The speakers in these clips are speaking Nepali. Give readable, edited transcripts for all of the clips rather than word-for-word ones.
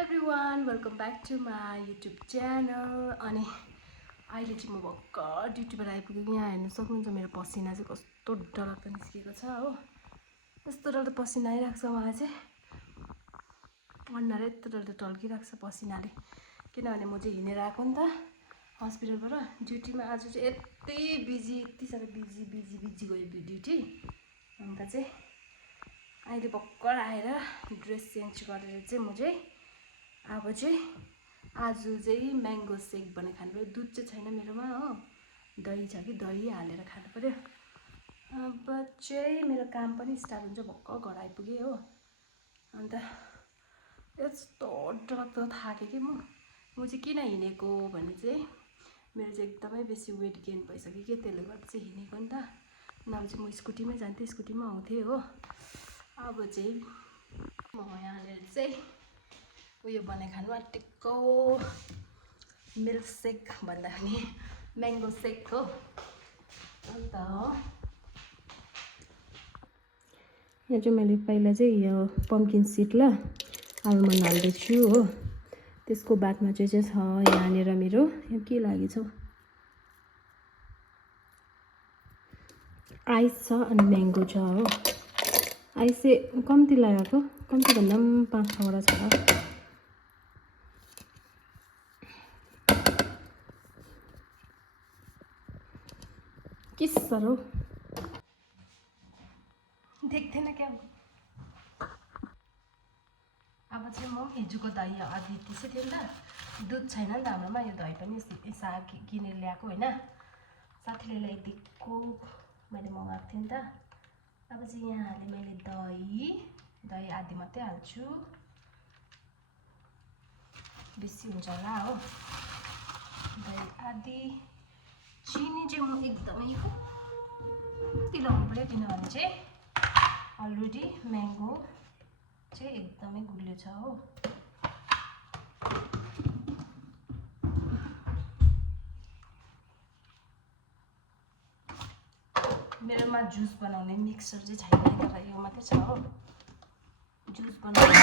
Everyone welcome back to my YouTube channel. अनि अहिले चाहिँ म भर्खर ड्युटीबाट आइपुगेँ। यहाँ हेर्नु सक्नुहुन्छ मेरो पसिना चाहिँ कस्तो डरलाग्दो निस्किएको छ हो। यस्तो डरलाग्दो पसिना आइरहेको छ मलाई चाहिँ, अनुहारै यस्तो डरलाग्दो टल्किरहेको छ पसिनाले। किनभने म चाहिँ हिँडेर आएको नि त हस्पिटलबाट ड्युटीमा। आज चाहिँ यति साह्रो बिजी गयो ड्युटी। अन्त चाहिँ अहिले भर्खर आएर ड्रेस चेन्ज गरेर चाहिँ म चाहिँ आज चाहिँ म्याङ्गो सेक बनाएर खानु पऱ्यो। दुध चाहिँ छैन मेरोमा हो, दही छ कि दही हालेर खानु पऱ्यो। अब चाहिँ मेरो काम पनि स्टार्ट हुन्छ। भर्खर घर आइपुगेँ हो। अन्त यस्तो डरलाग्दो थाकेँ कि म चाहिँ किन हिँडेको भने चाहिँ मेरो चाहिँ एकदमै बेसी वेट गेन भइसक्यो कि, त्यसले गर्दा चाहिँ हिँडेको नि त। नभए चाहिँ म स्कुटीमै जान्थेँ, स्कुटीमा आउँथेँ हो। अब चाहिँ म यहाँनिर चाहिँ उयो बनाइ खानु आँटेको, मिल्क सेक भन्दा पनि म्याङ्गो सेक हो। अन्त यहाँ चाहिँ मैले पहिला चाहिँ यो पम्किन सिड र आलमन्ड हाल्दैछु हो। त्यसको बादमा चाहिँ छ यहाँनिर मेरो यहाँ के लागेछ, आइस छ अनि म्याङ्गो छ हो। आइस चाहिँ कम्ती लगाएको, कम्ती भन्दा पनि 5-6वटा छ। के साह्रो देख्दैन क्या। अब चाहिँ म हिजोको दही अघि त्यसै थियो नि त, दुध छैन नि त हाम्रोमा। यो दही पनि किनेर ल्याएको होइन, साथीले ल्याइदिएको, मैले मगाएको थिएँ नि त। अब चाहिँ यहाँ हालेँ मैले दही आधी मात्रै हाल्छु, बेसी हुन्छ होला हो। दही आधी, चिनी चाहिँ म एकदमै कम्ती लगाउनु पऱ्यो, किनभने चाहिँ अलरेडी म्याङ्गो चाहिँ एकदमै गुलियो छ हो। मेरोमा जुस बनाउने मिक्सर चाहिँ छैन, तर यो मात्रै छ हो। जुस बनाउने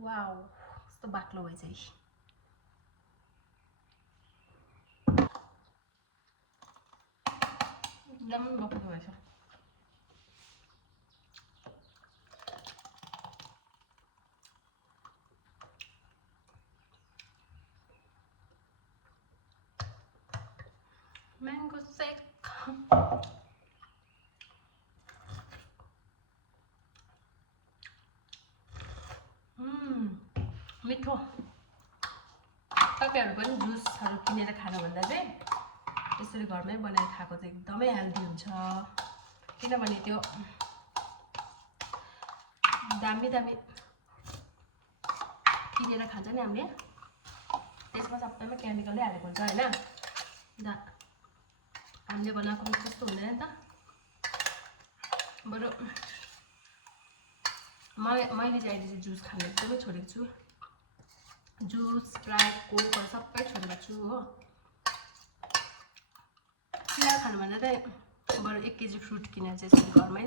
वाउ, कस्तो बाक्लो भएछ। एकदमै बाक्लो भएछ। म्याङ्गो सेक मिठो। तपाईँहरू पनि जुसहरू किनेर खानुभन्दा चाहिँ यसरी घरमै बनाएर खाएको चाहिँ एकदमै हेल्दी हुन्छ। किनभने त्यो दामी किनेर खान्छ नि हामीले, त्यसमा सबैमा केमिकलै हालेको हुन्छ होइन। हामीले बनाएको पनि त्यस्तो हुँदैन नि त। बरु मैले चाहिँ अहिले चाहिँ जुस खानु एकदमै छोडेको छु। जुस, स्प्राइट, कोकहरू सबै छोडेको छु हो। किनेर खानुभन्दा चाहिँ बरु 1 केजी फ्रुट किनेर चाहिँ यसरी घरमै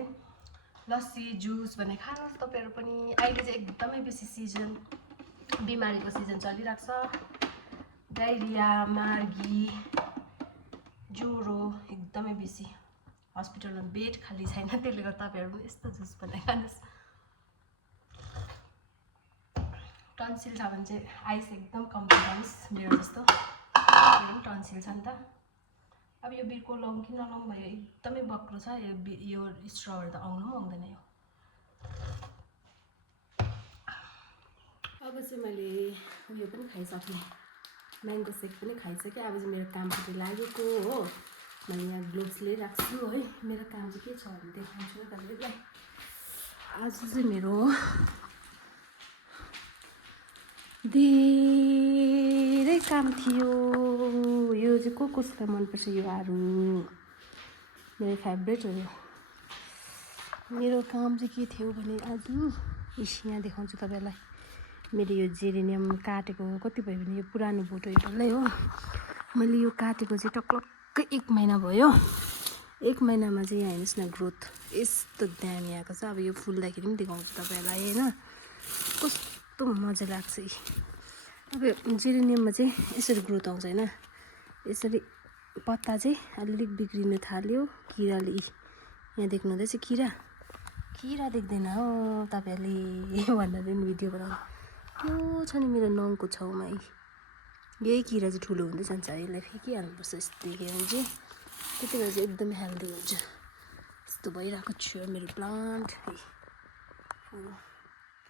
लस्सी जुस भनेर खानुहोस् तपाईँहरू पनि। अहिले चाहिँ एकदमै बेसी सिजन, बिमारीको सिजन चलिरहेको छ। डाइरिया, मार्गी, ज्वरो एकदमै बेसी। हस्पिटलमा बेड खाली छैन, त्यसले गर्दा तपाईँहरू पनि यस्तो जुस बनाएर खानुहोस्। टन्सिल छ भने चाहिँ आइस एकदम कम्ती खानुहोस्, मेरो जस्तो। मेरो पनि टन्सिल छ नि त। अब यो बिर्को लाउँ कि नलाउँ भयो, एकदमै बक्रो छ यो स्ट्रहरू त आउनु पनि आउँदैन यो। अब चाहिँ मैले उयो पनि खाइसकेँ, म्याङ्गो सेक पनि खाइसकेँ। अब चाहिँ मेरो कामपट्टि लागेको हो। मैले यहाँ ग्लोभ्स लिइरहेको छु है। मेरो काम चाहिँ के छ भने देखाउँछु तपाईँलाई। आज चाहिँ मेरो धेरै काम थियो। यो चाहिँ कसलाई मनपर्छ यो आरू, मेरो फेभरेट हो यो। मेरो काम चाहिँ के थियो भने आज यहाँ देखाउँछु तपाईँलाई। मेरो यो जेरेनियम काटेको कति भयो भने यो पुरानो बोटो यो डल्लै हो। मैले यो काटेको चाहिँ टक्कै 1 महिना भयो। 1 महिनामा चाहिँ यहाँ हेर्नुहोस् न ग्रोथ यस्तो दामी आएको छ। अब यो फुल्दाखेरि पनि देखाउँछु तपाईँलाई होइन, कस्तो मजा लाग्छ। अब जेरेनियममा चाहिँ यसरी ग्रोथ आउँछ होइन, यसरी पत्ता चाहिँ अलिक बिग्रिनु थाल्यो किराले। यहाँ देख्नु हुँदैछ किरा देख्दैन हो तपाईँहरूले भन्दा पनि भिडियो बनाउनु। त्यो छ नि मेरो नङको छेउमा यही किरा चाहिँ ठुलो हुँदै जान्छ। यसलाई फ्याँकिहाल्नुपर्छ। यस्तो देख्यो भने चाहिँ त्यति बेला चाहिँ एकदमै हेल्दी हुन्छ। यस्तो भइरहेको छ मेरो प्लान्ट।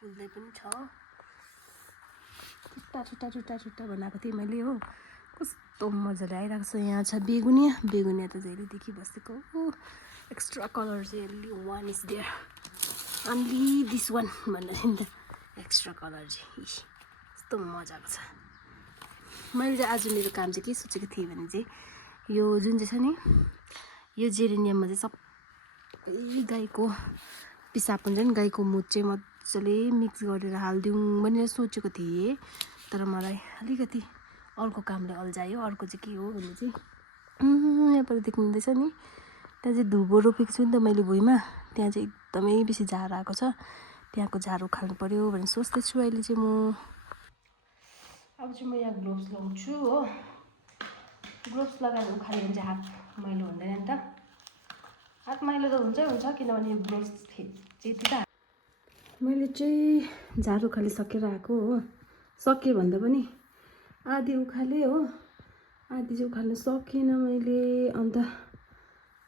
फुल्दै पनि छ। छुट्टा बनाएको थिएँ मैले हो, कस्तो मजाले आइरहेको छ। यहाँ छ बेगुनिया त जहिले देखिबसेको हो। एक्स्ट्रा कलर चाहिँ अलि one is there, only this one भन्दा नि त एक्स्ट्रा कलर चाहिँ यस्तो मजाको छ। मैले चाहिँ आज मेरो काम चाहिँ के सोचेको थिएँ भने चाहिँ यो जुन चाहिँ छ नि यो जेरेनियममा चाहिँ सबै गाईको पिसाब हुन्छ नि, गाईको मुत चाहिँ मजाले मिक्स गरेर हालिदिउँ भनेर सोचेको थिएँ। तर मलाई अलिकति अर्को कामले अल्झायो। अर्को चाहिँ के हो भने चाहिँ यहाँबाट देख्नु हुँदैछ नि, त्यहाँ चाहिँ धुबो रोपेको छु नि त मैले भुइँमा। त्यहाँ चाहिँ एकदमै बेसी झार आएको छ। त्यहाँको झार उखाल्नु पऱ्यो भनेर सोच्दैछु अहिले चाहिँ म। अब चाहिँ म यहाँ ग्लोभ्स लगाउँछु हो। ग्लोभ्स लगाएर उखाल्यो भने चाहिँ हात मैलो हुँदैन नि त। हात मैलो त हुन्छ किनभने ग्लोभ्स चाहिँ मैले चाहिँ झार उखालिसकेर आएको हो। सकेँ भन्दा पनि आधी उखालेँ हो, आधी चाहिँ उखाल्नु सकिनँ मैले। अन्त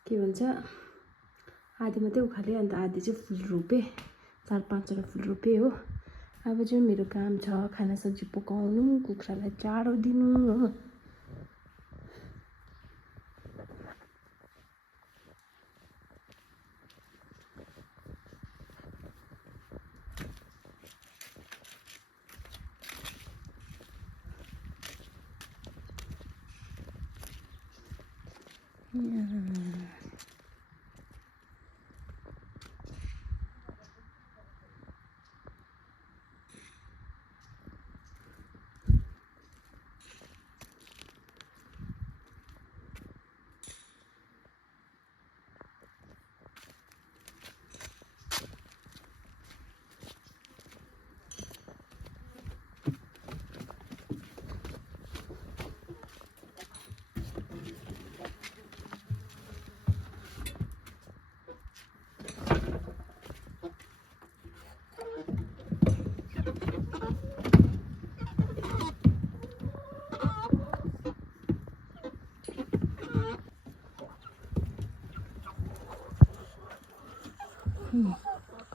के भन्छ आधी मात्रै उखालेँ, अन्त आधी चाहिँ फुल रोपेँ। 4-5वटा फुल रोपेँ हो। अब चाहिँ मेरो काम छ खाना सब्जी पकाउनु, कुखुरालाई चारो दिनु हो।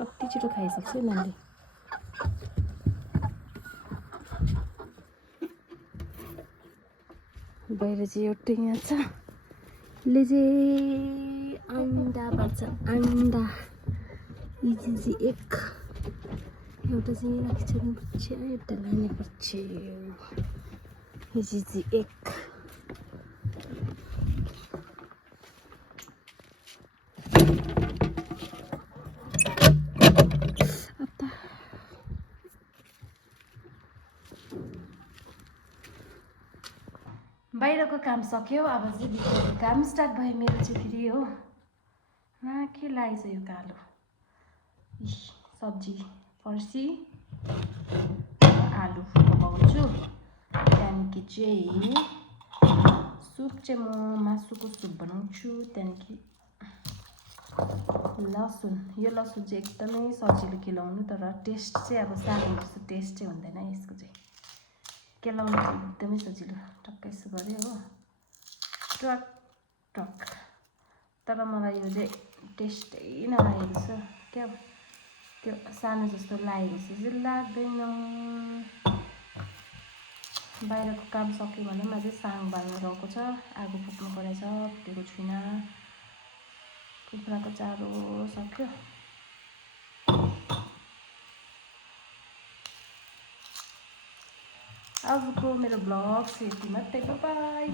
कति छिटो खाइसक्छ नानीले। बाहिर चाहिँ एउटै यहाँ छ, यसले चाहिँ अन्डा पार्छ। अन्डा यो चाहिँ एक एउटा चाहिँ राखिसक्नुपर्छ, एउटा लानुपर्छ। यो चाहिँ एक बाहिरको काम सक्यो। अब चाहिँ भित्रको काम स्टार्ट भयो मेरो चाहिँ फेरि हो। के लागेछ यो कालो सब्जी फर्सी आलु पकाउँछु। त्यहाँदेखि चाहिँ सुप चाहिँ म मासुको सुप बनाउँछु। त्यहाँदेखि लसुन, यो लसुन चाहिँ एकदमै सजिलो केलाउनु, तर टेस्ट चाहिँ अब साग जस्तो टेस्ट चाहिँ हुँदैन यसको चाहिँ। केलाउनु चाहिँ एकदमै सजिलो, टक्कै यसो गऱ्यो हो, टक टक। तर मलाई यो चाहिँ टेस्टै नलागेको छ क्या, त्यो सानो जस्तो लागेको चाहिँ लाग्दैन। बाहिरको काम सक्यो भने पनि अझै साङ बाल्नु रहेको छ, आगो फुक्नु परेछ, फुटेको छुइनँ। कुखुराको चारो सक्यो। आजको मेरो ब्लग चाहिँ यति मात्रै, बाई।